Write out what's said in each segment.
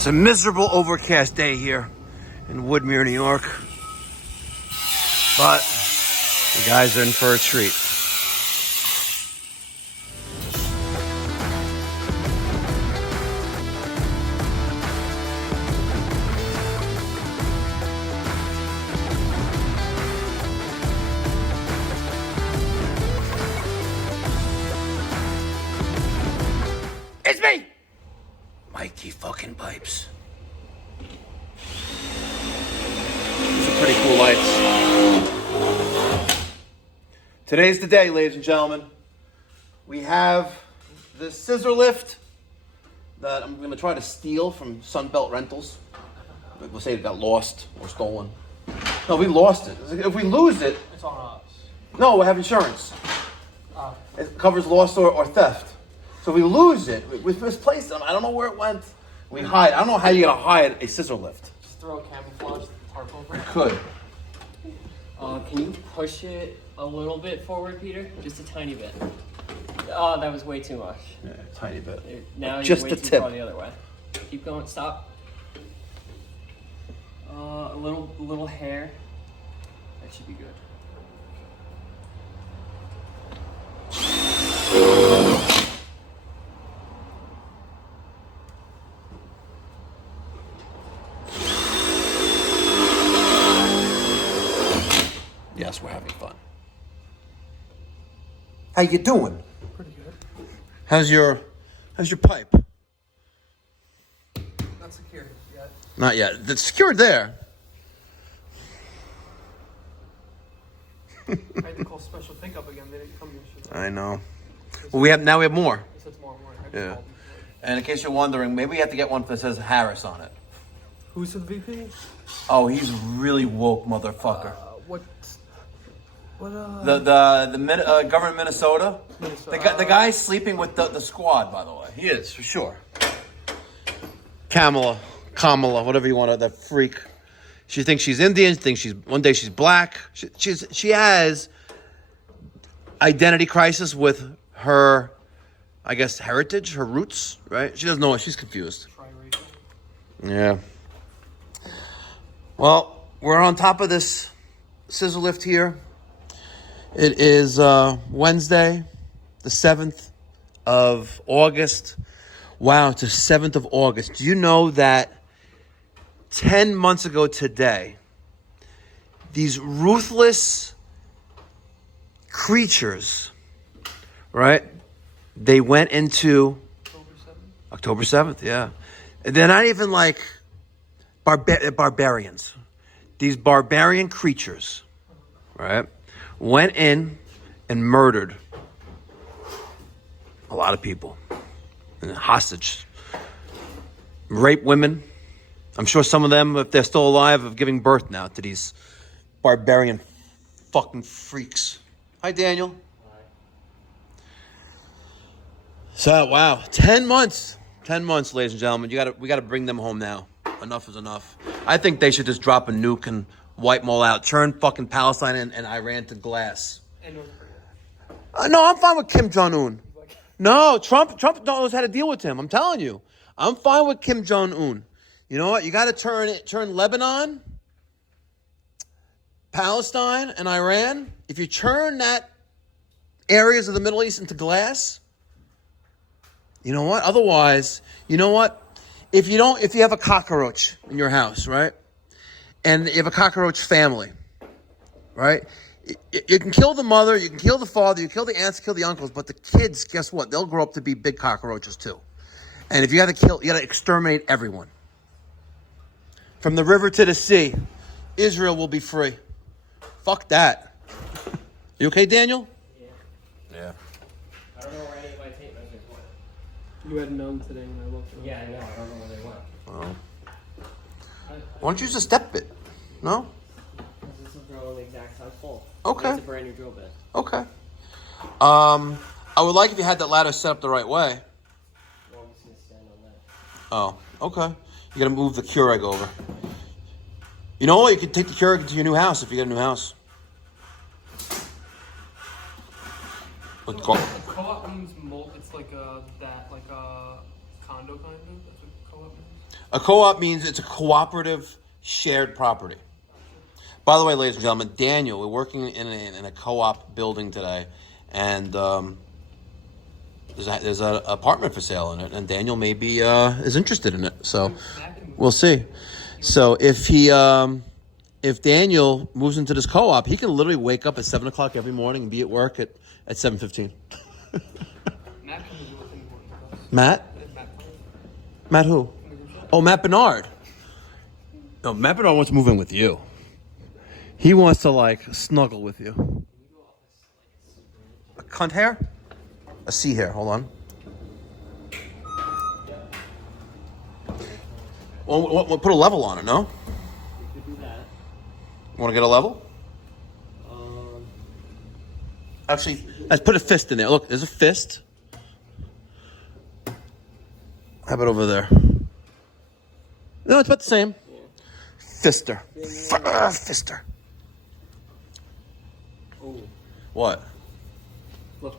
It's a miserable overcast day here in Woodmere, New York. But the guys are in for a treat. It's me! Mikey fucking Pipes. These are pretty cool lights. Today's the day, ladies and gentlemen. We have this scissor lift that I'm going to try to steal from Sunbelt Rentals. We'll say it got lost or stolen. No, we lost it. If we lose it... It's on us. No, we have insurance. It covers loss or theft. So we lose it. We misplaced them. I don't know where it went. We hide. I don't know how you're going to hide a scissor lift. Just throw a camouflage tarp over it. Could. Can you push it a little bit forward, Peter? Just a tiny bit. Oh, that was way too much. Yeah, a tiny bit. Now just you're way the too tip. far the other way. Keep going. Stop. A little hair. That should be good. Yes, we're having fun. How you doing? Pretty good. How's your pipe? Not secured yet. Not yet. It's secured there. I had to call special pickup again. They didn't come yesterday. I know. Well, we have more. They said tomorrow morning. Yeah. And in case you're wondering, maybe we have to get one that says Harris on it. Who's the VP? Oh, he's a really woke motherfucker. What? The government of Minnesota. The guy's sleeping with the squad, by the way. He is, for sure. Kamala, whatever you want to, that freak. She thinks she's Indian. She thinks one day she's black. She has identity crisis with her, I guess, heritage, her roots, right? She doesn't know what she's confused. Yeah. Well, we're on top of this scissor lift here. It is Wednesday, the 7th of August. Wow, it's the 7th of August. Do you know that 10 months ago today, these ruthless creatures, right? They went into October 7th, yeah. They're not even like barbarians. These barbarian creatures, right? Went in and murdered a lot of people. And hostage. Rape women. I'm sure some of them, if they're still alive, are giving birth now to these barbarian fucking freaks. Hi, Daniel. Hi. So, wow. 10 months. 10 months, ladies and gentlemen. We gotta bring them home now. Enough is enough. I think they should just drop a nuke and wipe them all out. Turn fucking Palestine and Iran to glass. And North Korea. No, I'm fine with Kim Jong-un. No, Trump knows how to deal with him. I'm telling you. I'm fine with Kim Jong-un. You know what? You got to turn Lebanon, Palestine, and Iran. If you turn that areas of the Middle East into glass, you know what? Otherwise, you know what? If you have a cockroach in your house, right? And you have a cockroach family, right? You can kill the mother, you can kill the father, you can kill the aunts, kill the uncles, but the kids, guess what? They'll grow up to be big cockroaches too. And if you got to exterminate everyone. From the river to the sea, Israel will be free. Fuck that. You okay, Daniel? Yeah. I don't know where any of my tape measures went. You had none today when I looked. Yeah, I know. I don't know where they went. Well, why don't you use a step bit? No? This will drill the exact size hole. Okay. It's a brand new drill bit. Okay. I would like if you had that ladder set up the right way. Well, I'm just going to stand on that. Oh, okay. You got to move the Keurig over. You know what? You can take the Keurig to your new house if you get a new house. Co-op means it's like a condo kind of? That's what co-op means? A co-op means it's a cooperative shared property. By the way, ladies and gentlemen, Daniel, we're working in a co-op building today, and there's an apartment for sale in it, and Daniel maybe is interested in it. So we'll see. So if Daniel moves into this co-op, he can literally wake up at 7 o'clock every morning and be at work at 7:15. Matt can do within the us. Matt? Matt who? Oh, Matt Bernard. No, Matt Bernard wants to move in with you. He wants to like snuggle with you. A cunt hair? A C hair. Hold on. Well, we'll put a level on it, no? We could do that. Want to get a level? Actually, let's put a fist in there. Look, there's a fist. How about over there? No, it's about the same. Yeah. Fister. Fister. Oh, What? look.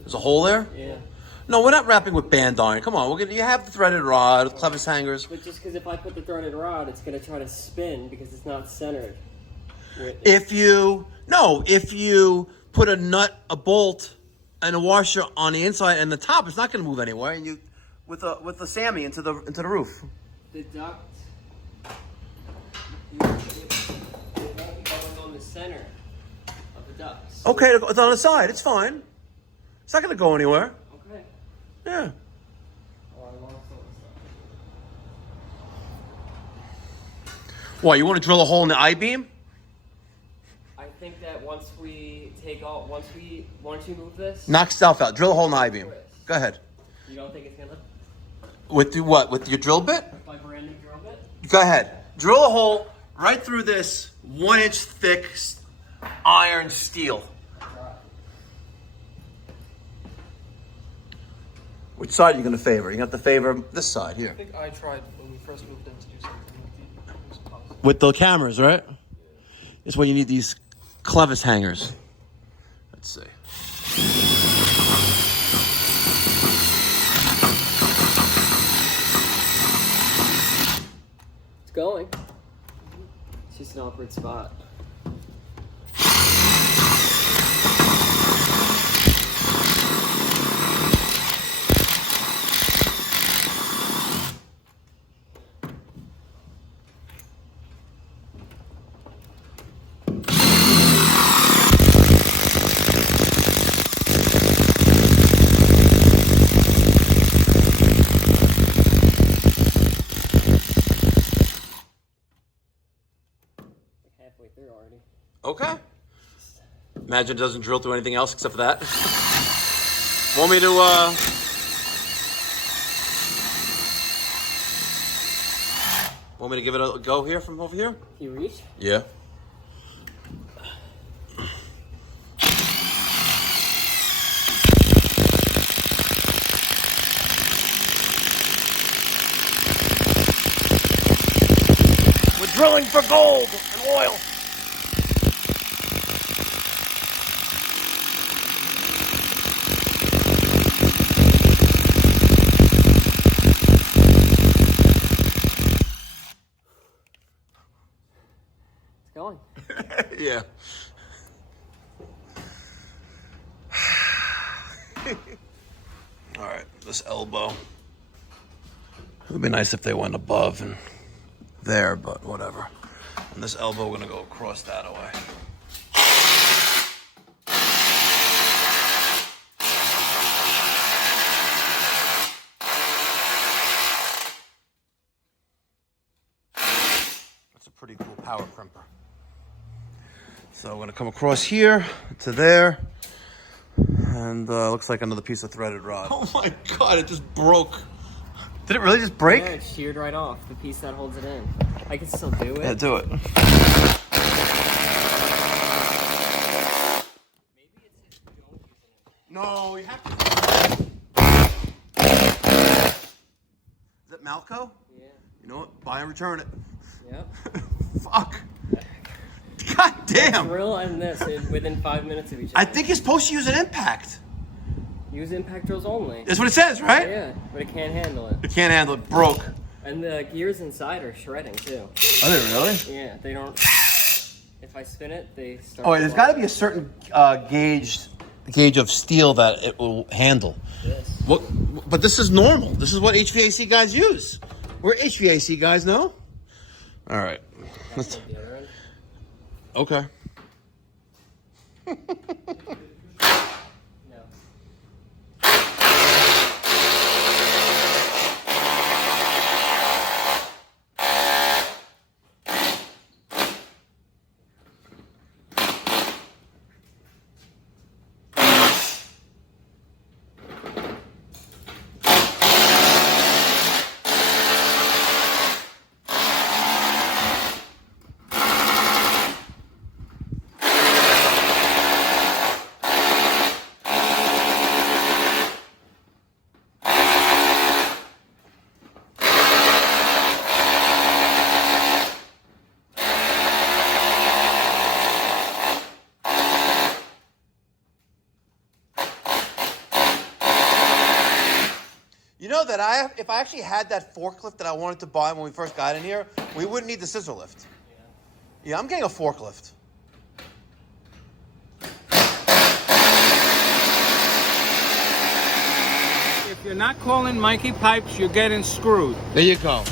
There's a hole there? Yeah. No, we're not wrapping with band iron. Come on, you have the threaded rod, clevis hangers. But just because if I put the threaded rod, it's going to try to spin because it's not centered. If you put a nut, a bolt, and a washer on the inside and the top, it's not going to move anywhere. And you with the Sammy into the roof. The duct, it won't be going on the center of the duct. So, Okay, it's on the side. It's fine. It's not going to go anywhere. okay. Yeah. Oh, I lost all the stuff. Why, you want to drill a hole in the I-beam? I think that once you move this, Knock stuff out. Drill a hole in the I-beam. Go ahead. you don't think it's going to? With the what? With your drill bit? My brand new drill bit? Go ahead. Drill a hole right through this 1-inch thick iron steel. Which side are you going to favor? You have to favor this side I here. think I tried when we first moved in to do something with the house. With the cameras, right? That's why you need these clevis hangers. Let's see. It's going. It's just an awkward spot. Halfway through already. Okay. Imagine it doesn't drill through anything else except for that. Want me to, want me to give it a go here from over here? You reach? Yeah. We're drilling for gold and oil. It's going. Yeah. All right, this elbow. It would be nice if they went above and there, but whatever. And this elbow, we're gonna go across that away. That's a pretty cool power crimper. So we're gonna come across here to there, and looks like another piece of threaded rod. Oh my God! It just broke. Did it really just break? Yeah, it sheared right off the piece that holds it in. I can still do it. Yeah, do it. Maybe it's just don't use it. No, you have to. Is that Malco? Yeah. You know what? Buy and return it. Yep. Fuck. God damn. Drill and this within 5 minutes of each other. I think you're supposed to use an impact. Use impact drills only. That's what it says, right? Yeah, but it can't handle it. It can't handle it. Broke. And the gears inside are shredding too. Are they really? Yeah, they don't. If I spin it, they start. Oh, wait, there's got to be a certain gauge of steel that it will handle. Yes. What? But this is normal. This is what HVAC guys use. We're HVAC guys, no? All right. That's the other end. Okay. No. You know that if I actually had that forklift that I wanted to buy when we first got in here, we wouldn't need the scissor lift. Yeah, I'm getting a forklift. If you're not calling Mikey Pipes, you're getting screwed. There you go.